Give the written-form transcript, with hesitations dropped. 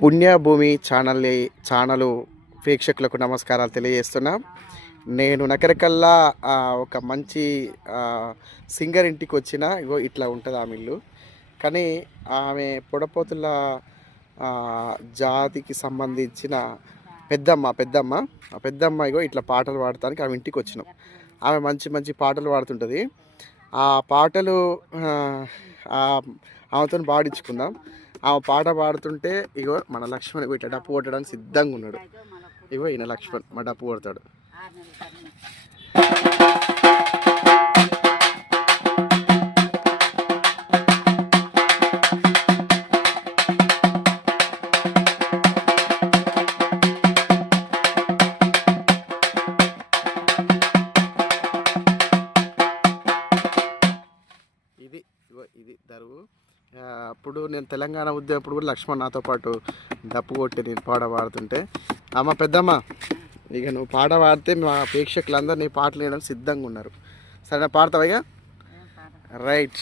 పుణ్యభూమి channel ప్రేక్షకులకు నమస్కారాలు తెలియజేస్తున్నాం. నేను నకరకల్లా ఒక మంచి సింగర్ ఇంటికి వచ్చిన ఇగో ఇట్లా ఉంటుంది ఆమె ఇల్లు. కానీ ఆమె పొడపోతుల జాతికి సంబంధించిన పెద్దమ్మ ఇగో ఇట్లా పాటలు పాడటానికి ఆమె ఇంటికి వచ్చినాం. ఆమె మంచి మంచి పాటలు పాడుతుంటుంది. ఆ పాటలు ఆమెతో పాడించుకుందాం. ఆమె పాట పాడుతుంటే ఇగో మన లక్ష్మణ్ ఇట్లా డప్పు కొట్టడానికి సిద్ధంగా ఉన్నాడు. ఇగో ఈయన లక్ష్మణ్ మా డప్పు కొడతాడు. ఇది దరువు. అప్పుడు నేను తెలంగాణ ఉద్యమప్పుడు కూడా లక్ష్మణ్ నాతో పాటు డప్పు కొట్టి నేను పాట పాడుతుంటే పెద్దమ్మ ఇక నువ్వు పాట పాడితే మా ప్రేక్షకులందరూ నీ పాటలు వినడం సిద్ధంగా ఉన్నారు. సరే పాడతావా? రైట్.